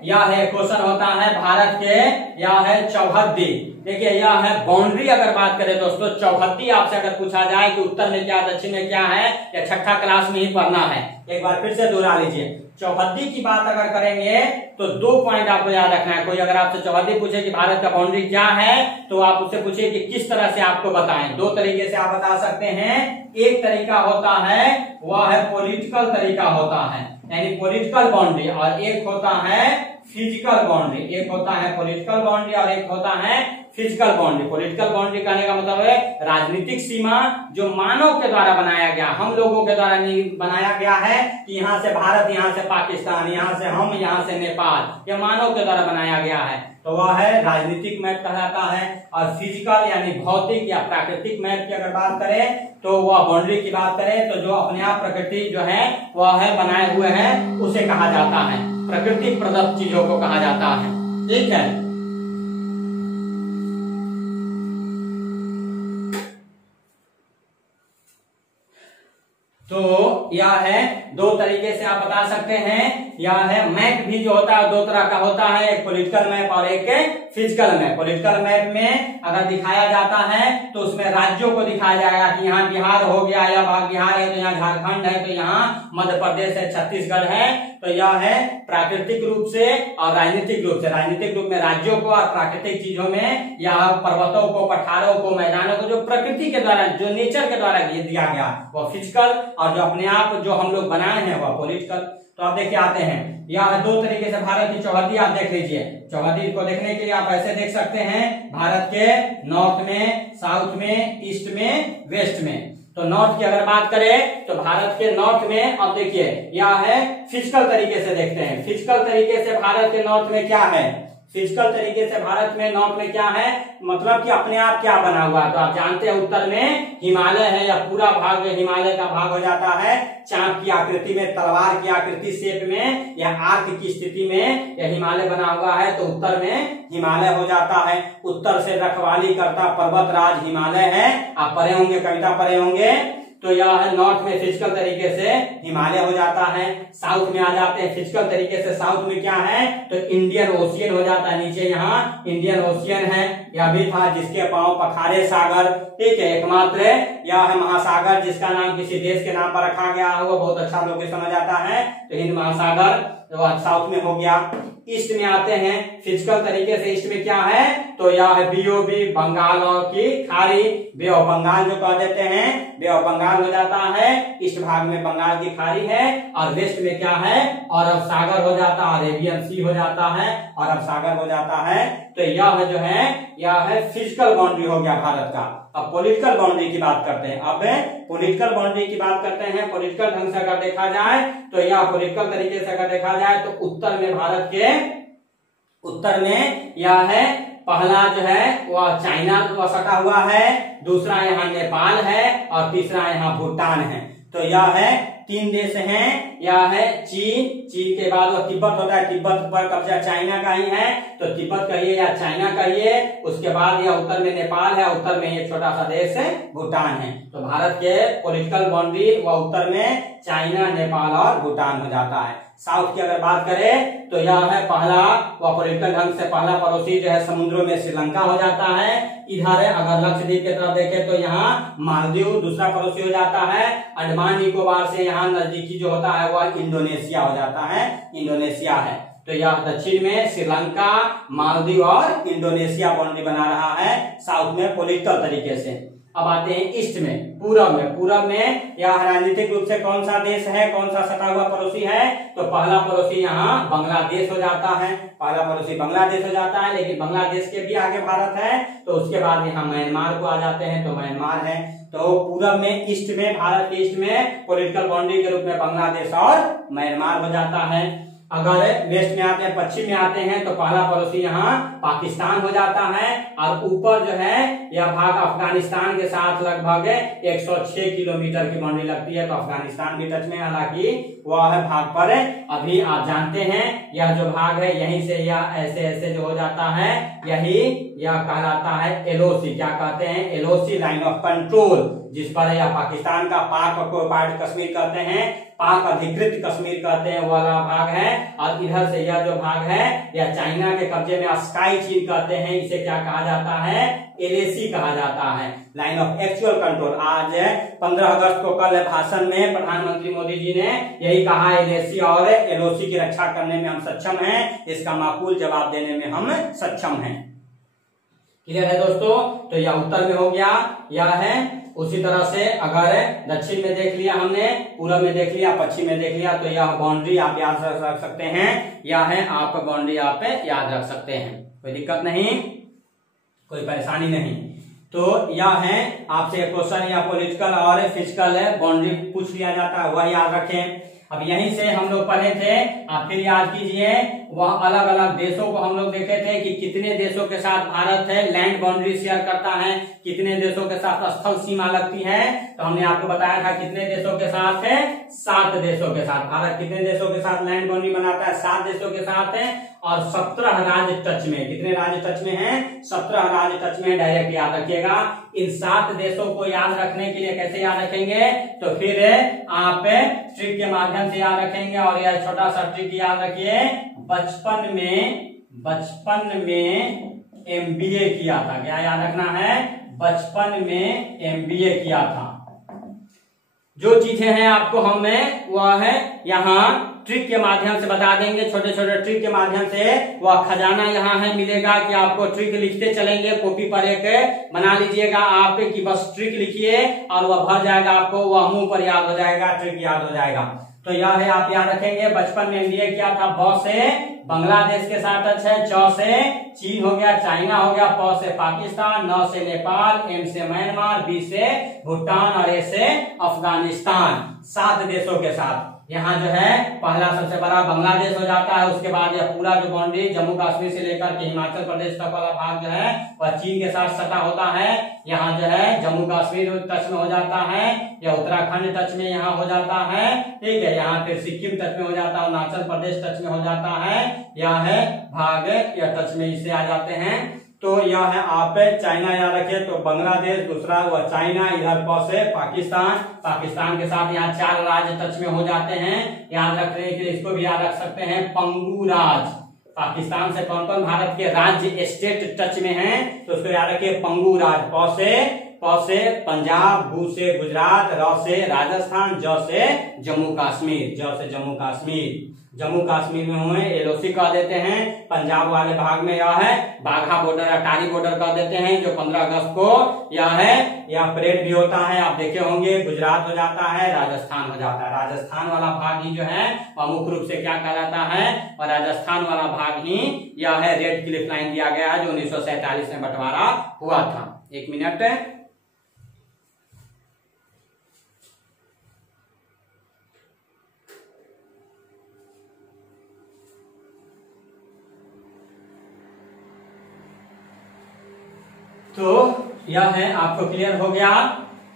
यह है क्वेश्चन होता है भारत के, यह है चौहद्दी। देखिए यह है बाउंड्री। अगर बात करें दोस्तों, चौहद्दी आपसे अगर पूछा जाए कि उत्तर में क्या दक्षिण में क्या है, या छठा क्लास में ही पढ़ना है, एक बार फिर से दोहरा लीजिए। चौहद्दी की बात अगर करेंगे तो 2 पॉइंट आपको याद रखना है। कोई अगर आपसे चौहद्दी पूछे कि भारत का बाउंड्री क्या है, तो आप उससे पूछिए कि किस तरह से आपको बताएं। 2 तरीके से आप बता सकते हैं। एक तरीका होता है वह है पॉलिटिकल तरीका होता है, यानी पॉलिटिकल बाउंड्री, और एक होता है फिजिकल बाउंड्री। एक होता है पॉलिटिकल बाउंड्री और एक होता है फिजिकल बाउंड्री। पॉलिटिकल बाउंड्री कहने का मतलब है राजनीतिक सीमा जो मानव के द्वारा बनाया गया, हम लोगों के द्वारा बनाया गया है कि यहाँ से भारत, यहाँ से पाकिस्तान, यहाँ से हम, यहाँ से नेपाल, यह मानव के द्वारा बनाया गया है, तो वह है राजनीतिक मैप कहलाता है। और फिजिकल यानी भौतिक या प्राकृतिक मैप की अगर बात करें तो वह बाउंड्री की बात करें तो जो अपने आप प्रकृति जो है वह है बनाए हुए हैं, उसे कहा जाता है, प्रकृति प्रदत्त चीजों को कहा जाता है। ठीक है, तो यह है 2 तरीके से आप बता सकते हैं। यह है मैप भी जो होता है 2 तरह का होता है, एक पॉलिटिकल मैप और एक फिजिकल मैप। पॉलिटिकल मैप में अगर दिखाया जाता है तो उसमें राज्यों को दिखाया जाएगा कि यहाँ बिहार हो गया, यह भाग बिहार है, तो यहाँ झारखंड है, तो यहाँ मध्य प्रदेश है, छत्तीसगढ़ है। तो यह है प्राकृतिक रूप से और राजनीतिक रूप से। राजनीतिक रूप में राज्यों को और प्राकृतिक चीजों में या पर्वतों को, पठारों को, मैदानों को जो प्रकृति के द्वारा, जो नेचर के द्वारा दिया गया वो फिजिकल, और जो अपने आप जो हम लोग बनाए हैं वह पॉलिटिकल। तो आप देखिए आते हैं, यह 2 तरीके से भारत की चौहद्दी आप देख लीजिए। चौहद्दी को देखने के लिए आप ऐसे देख सकते हैं, भारत के नॉर्थ में, साउथ में, ईस्ट में, वेस्ट में। तो नॉर्थ की अगर बात करें तो भारत के नॉर्थ में, अब देखिए यह है फिजिकल तरीके से देखते हैं। फिजिकल तरीके से भारत के नॉर्थ में क्या है? फिजिकल तरीके से भारत में नॉर्थ में क्या है, मतलब कि अपने आप क्या बना हुआ है। तो आप जानते हैं उत्तर में हिमालय है, या पूरा भाग हिमालय का भाग हो जाता है चांद की आकृति में, तलवार की आकृति शेप में, या आर्क की स्थिति में यह हिमालय बना हुआ है, तो उत्तर में हिमालय हो जाता है। उत्तर से रखवाली करता पर्वतराज हिमालय है, आप पढ़े होंगे, कविता पढ़े होंगे। तो यह है नॉर्थ में फिजिकल तरीके से हिमालय हो जाता है। साउथ में आ जाते हैं फिजिकल तरीके से, साउथ में क्या है तो इंडियन ओशियन हो जाता है। नीचे यहाँ इंडियन ओशियन है, यह भी था जिसके पांव पखारे सागर। ठीक है, एकमात्र यह है महासागर जिसका नाम किसी देश के नाम पर रखा गया है, वो बहुत अच्छा लोग समझ आता है, तो हिंद महासागर, तो साउथ में हो गया। ईस्ट में आते हैं फिजिकल तरीके से, ईस्ट में क्या है तो यह है बीओबी, बंगालों की खाड़ी, बे ऑफ बंगाल जो कह देते हैं, बे ऑफ बंगाल हो जाता है। ईस्ट भाग में बंगाल की खाड़ी है, और वेस्ट में क्या है अरब सागर हो जाता है, अरेबियन सी हो जाता है, अरब सागर हो जाता है। तो यह जो है यह है फिजिकल बाउंड्री हो गया भारत का। अब पॉलिटिकल बाउंड्री की बात करते हैं। अब पॉलिटिकल बाउंड्री की बात करते हैं। पॉलिटिकल ढंग से अगर देखा जाए तो यह पॉलिटिकल तरीके से अगर देखा जाए तो उत्तर में, भारत के उत्तर में यह है पहला जो है वह चाइना वह सटा हुआ है, दूसरा यहाँ नेपाल है, और तीसरा यहाँ भूटान है। तो यह है 3 देश हैं। यह है चीन, चीन के बाद वह तिब्बत होता है, तिब्बत पर कब्जा चाइना का ही है, तो तिब्बत कहिए या चाइना कहिए। उसके बाद यह उत्तर में नेपाल है, उत्तर में एक छोटा सा देश है भूटान है। तो भारत के पॉलिटिकल बाउंड्री व उत्तर में चाइना, नेपाल और भूटान हो जाता है। साउथ की अगर बात करें तो यह है पहला वह पॉलिटिकल ढंग से पहला पड़ोसी जो है समुद्रों में श्रीलंका हो जाता है। इधर अगर लक्षद्वीप की तरफ देखें तो यहाँ मालदीव दूसरा पड़ोसी हो जाता है। अंडमान निकोबार से यहाँ नजदीकी जो होता है वह इंडोनेशिया हो जाता है, इंडोनेशिया है। तो यह दक्षिण में श्रीलंका, मालदीव और इंडोनेशिया बाउंड्री बना रहा है साउथ में पॉलिटिकल तरीके से। अब आते हैं ईस्ट में, पूरब में यह राजनीतिक रूप से कौन सा देश है, कौन सा सटा हुआ पड़ोसी है? तो पहला पड़ोसी यहाँ बांग्लादेश हो जाता है, पहला पड़ोसी बांग्लादेश हो जाता है। लेकिन बांग्लादेश के भी आगे भारत है, तो उसके बाद यहाँ म्यांमार को आ जाते हैं, तो म्यांमार है। तो पूरब में, ईस्ट में, भारत के ईस्ट में पॉलिटिकल बाउंड्री के रूप में बांग्लादेश और म्यांमार हो जाता है। अगर वेस्ट में आते हैं, पश्चिम में आते हैं, तो पहला पड़ोसी यहाँ पाकिस्तान हो जाता है। और ऊपर जो है यह भाग अफगानिस्तान के साथ लगभग 106 किलोमीटर की बाउंड्री लगती है, तो अफगानिस्तान भी टच में, हालांकि वह भाग पर अभी आप जानते हैं यह जो भाग है यहीं से यह ऐसे ऐसे जो हो जाता है, यह कहलाता है एलओसी। क्या कहते हैं? एलओसी, लाइन ऑफ कंट्रोल, जिस पर यह पाकिस्तान का पाक ऑक्युपाइड कश्मीर कहते हैं, पाक अधिकृत कश्मीर कहते हैं, वाला भाग है। और इधर से यह जो भाग है यह चाइना के कब्जे में स्काई चीन कहते हैं, इसे क्या कहा जाता है? एलएसी कहा जाता है, लाइन ऑफ एक्चुअल कंट्रोल। आज 15 अगस्त को कल भाषण में प्रधानमंत्री मोदी जी ने यही कहा, एलएसी और एलओसी की रक्षा करने में हम सक्षम हैं, इसका माकूल जवाब देने में हम सक्षम हैं। क्लियर है दोस्तों? तो यह उत्तर में हो गया, यह है। उसी तरह से अगर दक्षिण में देख लिया हमने, पूरब में देख लिया, पश्चिम में देख लिया, तो यह बाउंड्री आप याद रख सकते हैं, यह है आप बाउंड्री आप याद रख सकते हैं, कोई दिक्कत नहीं, कोई परेशानी नहीं। तो यह है, आपसे क्वेश्चन या पॉलिटिकल और फिजिकल बाउंड्री पूछ लिया जाता है, वह याद रखें। अब यहीं से हम लोग पढ़े थे, आप फिर याद कीजिए, वह अलग अलग देशों को हम लोग देखे थे कि कितने देशों के साथ भारत है लैंड बाउंड्री शेयर करता है, कितने देशों के साथ स्थल सीमा लगती है। तो हमने आपको बताया था कितने देशों के साथ है, 7 देशों के साथ। भारत कितने देशों के साथ लैंड बाउंड्री बनाता है? 7 देशों के साथ है। और 17 राज्य टच में, कितने राज्य टच में हैं? 17 राज्य टच में, डायरेक्ट याद रखिएगा। इन 7 देशों को याद रखने के लिए कैसे याद रखेंगे? तो फिर आप ट्रिक के माध्यम से याद रखेंगे। और यह छोटा सा ट्रिक याद रखिए, बचपन में एमबीए किया था। क्या याद रखना है? बचपन में एमबीए किया था। जो चीजें हैं आपको हमें वह है यहाँ ट्रिक के माध्यम से बता देंगे, छोटे छोटे ट्रिक के माध्यम से। वह खजाना यहाँ है मिलेगा कि आपको ट्रिक लिखते चलेंगे, कॉपी पर एक बना लीजिएगा आप कि बस ट्रिक लिखिए और वह भर जाएगा, आपको वह मुंह पर याद हो जाएगा, ट्रिक याद हो जाएगा। तो यह है, आप याद रखेंगे, बचपन में एमबीए किया था। ब से बांग्लादेश के साथ अच्छा है, च से चीन हो गया, चाइना हो गया, प से पाकिस्तान, न से नेपाल, एम से म्यांमार, बी से भूटान और ए से अफगानिस्तान। 7 देशों के साथ यहाँ जो है पहला सबसे बड़ा बांग्लादेश हो जाता है। उसके बाद यह पूरा जो बाउंड्री जम्मू कश्मीर से लेकर के हिमाचल प्रदेश तक वाला भाग जो है वह चीन के साथ सटा होता है। यहाँ जो है जम्मू कश्मीर टच में हो जाता है, या उत्तराखंड टच में यहाँ हो जाता है, ठीक है। यहाँ फिर सिक्किम टच में हो जाता है, अरुणाचल प्रदेश टच में हो जाता है, यह है भाग या टच में इसे आ जाते हैं। तो यह है, आप चाइना याद रखिए, तो बांग्लादेश, दूसरा वह चाइना, इधर प से पाकिस्तान, पाकिस्तान के साथ यहाँ 4 राज्य टच में हो जाते हैं। याद रखने के लिए इसको भी याद रख सकते हैं, पंगू राज। पाकिस्तान से कौन कौन भारत के राज्य स्टेट टच में हैं, तो उसको याद रखिए, पंगू राज। प से पंजाब, भू से गुजरात, र से राजस्थान, ज से जम्मू कश्मीर, जम्मू कश्मीर में हुए एलओसी कह देते हैं। पंजाब वाले भाग में यह है बाघा बॉर्डर, अटारी बॉर्डर कह देते हैं, जो 15 अगस्त को यह है, यह परेड भी होता है, आप देखे होंगे। गुजरात हो जाता है, राजस्थान हो जाता है। राजस्थान वाला भाग ही जो है वह मुख्य रूप से क्या कहलाता है, और राजस्थान वाला भाग ही यह है रेड क्लिफ लाइन दिया गया है, जो 1947 में बंटवारा हुआ था। 1 मिनट। तो यह है, आपको क्लियर हो गया।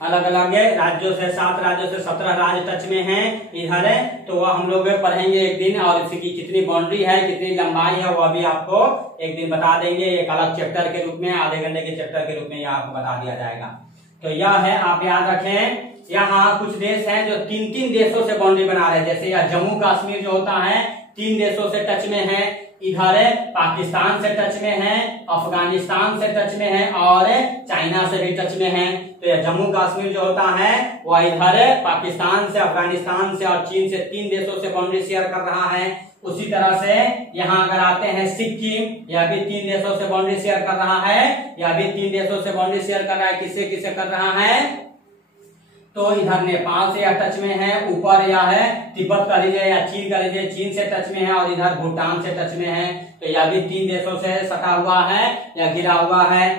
अलग अलग राज्यों से 7 राज्यों से 17 राज्य टच में हैं इधर है, तो वह हम लोग पढ़ेंगे एक दिन, और इसकी कितनी बाउंड्री है, कितनी लंबाई है, वह भी आपको एक दिन बता देंगे, एक अलग चैप्टर के रूप में, आधे घंटे के चैप्टर के रूप में यह आपको बता दिया जाएगा। तो यह है, आप याद रखें, यहाँ कुछ देश हैं जो 3-3 देशों से बाउंड्री बना रहे हैं। जैसे यह जम्मू कश्मीर जो होता है 3 देशों से टच में है, इधर पाकिस्तान से टच में है, अफगानिस्तान से टच में है और चाइना से भी टच में है। तो यह जम्मू कश्मीर जो होता है वह इधर पाकिस्तान से, अफगानिस्तान से और चीन से 3 देशों से बाउंड्री शेयर कर रहा है। उसी तरह से यहाँ अगर आते हैं सिक्किम, यह भी 3 देशों से बाउंड्री शेयर कर रहा है, यह भी 3 देशों से बाउंड्री शेयर कर रहा है। किससे किससे कर रहा है? तो इधर नेपाल से यह टच में है, ऊपर यह है तिब्बत का लीजिए या चीन का लीजिए, चीन से टच में है और इधर भूटान से टच में है। तो यह भी 3 देशों से सटा हुआ है या घिरा हुआ है।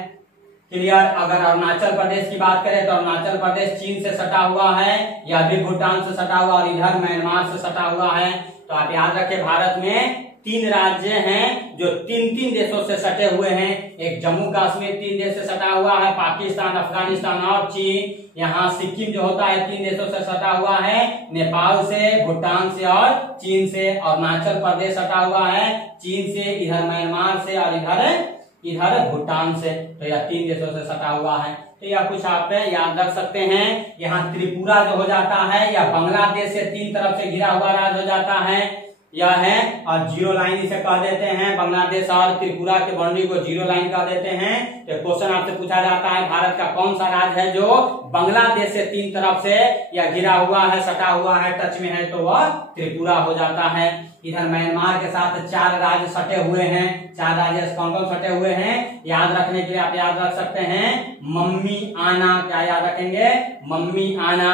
क्लियर। अगर अरुणाचल प्रदेश की बात करें तो अरुणाचल प्रदेश चीन से सटा हुआ है, यह भी भूटान से सटा हुआ और इधर म्यांमार से सटा हुआ है। तो आप याद रखें भारत में 3 राज्य हैं जो 3-3 देशों से सटे हुए हैं। एक जम्मू कश्मीर 3 देश से सटा हुआ है, पाकिस्तान, अफगानिस्तान और चीन। यहाँ सिक्किम जो होता है 3 देशों से सटा हुआ है, नेपाल से, भूटान से और चीन से। अरुणाचल प्रदेश सटा हुआ है चीन से, इधर म्यांमार से और इधर भूटान से। तो यह 3 देशों से सटा हुआ है। तो यह कुछ आप याद रख सकते हैं। यहाँ त्रिपुरा जो हो जाता है या बांग्लादेश से 3 तरफ से घिरा हुआ राज्य हो जाता है, यह है और 0 लाइन इसे कह देते हैं। बांग्लादेश और त्रिपुरा के बाउंड्री को 0 लाइन कह देते हैं। तो क्वेश्चन आपसे पूछा जाता है भारत का कौन सा राज्य है जो बांग्लादेश से 3 तरफ से या घिरा हुआ है, सटा हुआ है, टच में है, तो वह त्रिपुरा हो जाता है। इधर म्यांमार के साथ 4 राज्य सटे हुए हैं। 4 राज्य कौन कौन सटे हुए हैं याद रखने के लिए आप याद रख सकते हैं मम्मी आना। क्या याद रखेंगे? मम्मी आना।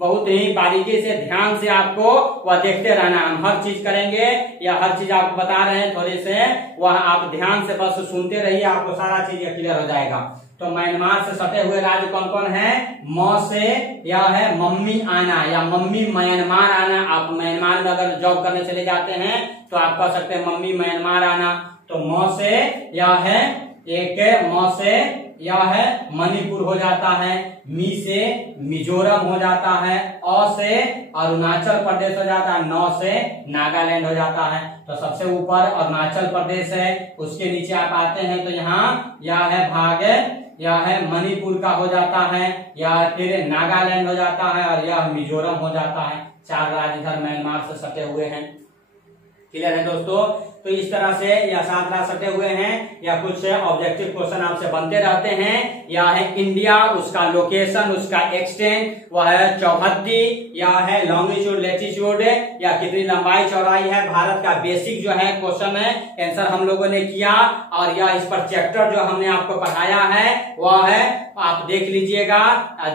बहुत ही बारीकी से ध्यान से आपको वह देखते रहना। हम हर चीज करेंगे या हर चीज आपको बता रहे हैं थोड़े से, वह आप ध्यान से बस सुनते रहिए, आपको सारा चीज क्लियर हो जाएगा। तो म्यांमार से सटे हुए राज्य कौन कौन है? म से यह है मम्मी आना या मम्मी म्यांमार आना। आप म्यांमार में अगर जॉब करने चले जाते हैं तो आप कह सकते हैं मम्मी म्यांमार आना। तो म से यह है एक, म से यह है मणिपुर हो जाता है, मी से मिजोरम हो जाता है, अ से अरुणाचल प्रदेश हो जाता है, न से नागालैंड हो जाता है। तो सबसे ऊपर अरुणाचल प्रदेश है, उसके नीचे आप आते हैं तो यहाँ यह है भाग, यह है मणिपुर का हो जाता है, या फिर नागालैंड हो जाता है और यह मिजोरम हो जाता है। 4 राज्य इधर म्यांमार से सटे हुए हैं। क्लियर है दोस्तों? तो इस तरह से यह 7 राज्य सटे हुए हैं या कुछ ऑब्जेक्टिव क्वेश्चन आपसे बनते रहते हैं। यह है इंडिया, उसका लोकेशन, उसका एक्सटेंट, वह है चौहद्दी, यह है लॉन्गिट्यूड लेटीट्यूड या कितनी लंबाई चौड़ाई है। भारत का बेसिक जो है क्वेश्चन है आंसर हम लोगों ने किया और यह इस पर चैप्टर जो हमने आपको पढ़ाया है वह है, आप देख लीजिएगा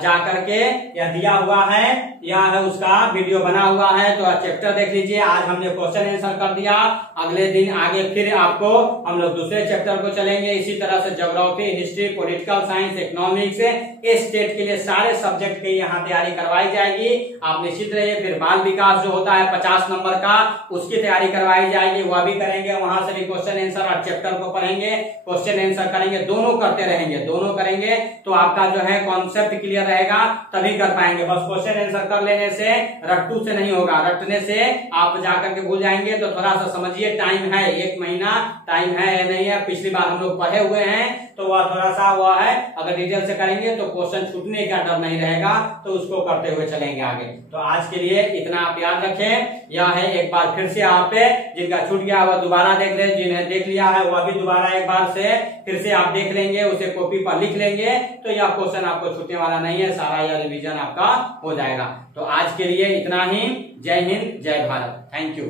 जा करके, यह दिया हुआ है, यह है उसका वीडियो बना हुआ है, तो चैप्टर देख लीजिए। आज हमने क्वेश्चन आंसर कर दिया। अगले दिन आगे फिर आपको हम लोग दूसरे चैप्टर को चलेंगे। इसी तरह से geography, history, political science, economics, इस स्टेट के लिए सारे सब्जेक्ट की यहाँ तैयारी करवाई जाएगी। आप निश्चित रहिए। फिर बाल विकास जो होता है 50 नंबर का, उसकी तैयारी करवाई जाएगी, वह भी करेंगे। वहां से भी क्वेश्चन आंसर और चैप्टर को पढ़ेंगे, क्वेश्चन आंसर करेंगे, दोनों करते रहेंगे। दोनों करेंगे तो आपका जो है कॉन्सेप्ट क्लियर रहेगा, तभी कर पाएंगे। बस क्वेश्चन आंसर कर लेने से, रट्टू से नहीं होगा। रटने से आप जाकर के भूल जाएंगे। तो थोड़ा सा समझिए, टाइम है, 1 महीना टाइम है या नहीं है। पिछली बार हम लोग पढ़े हुए हैं तो वह थोड़ा सा वह है, अगर डिटेल से करेंगे तो क्वेश्चन छूटने का डर नहीं रहेगा, तो उसको करते हुए चलेंगे आगे। तो आज के लिए इतना आप याद रखें। यह है एक बार फिर से आप जिनका छूट गया वह दोबारा देख ले, जिन्हें देख लिया है वह भी दोबारा एक बार से फिर से आप देख लेंगे, उसे कॉपी पर लिख लेंगे, तो यह क्वेश्चन आपको छूटने वाला नहीं है। सारा यह रिवीजन आपका हो जाएगा। तो आज के लिए इतना ही। जय हिंद, जय भारत। Thank you.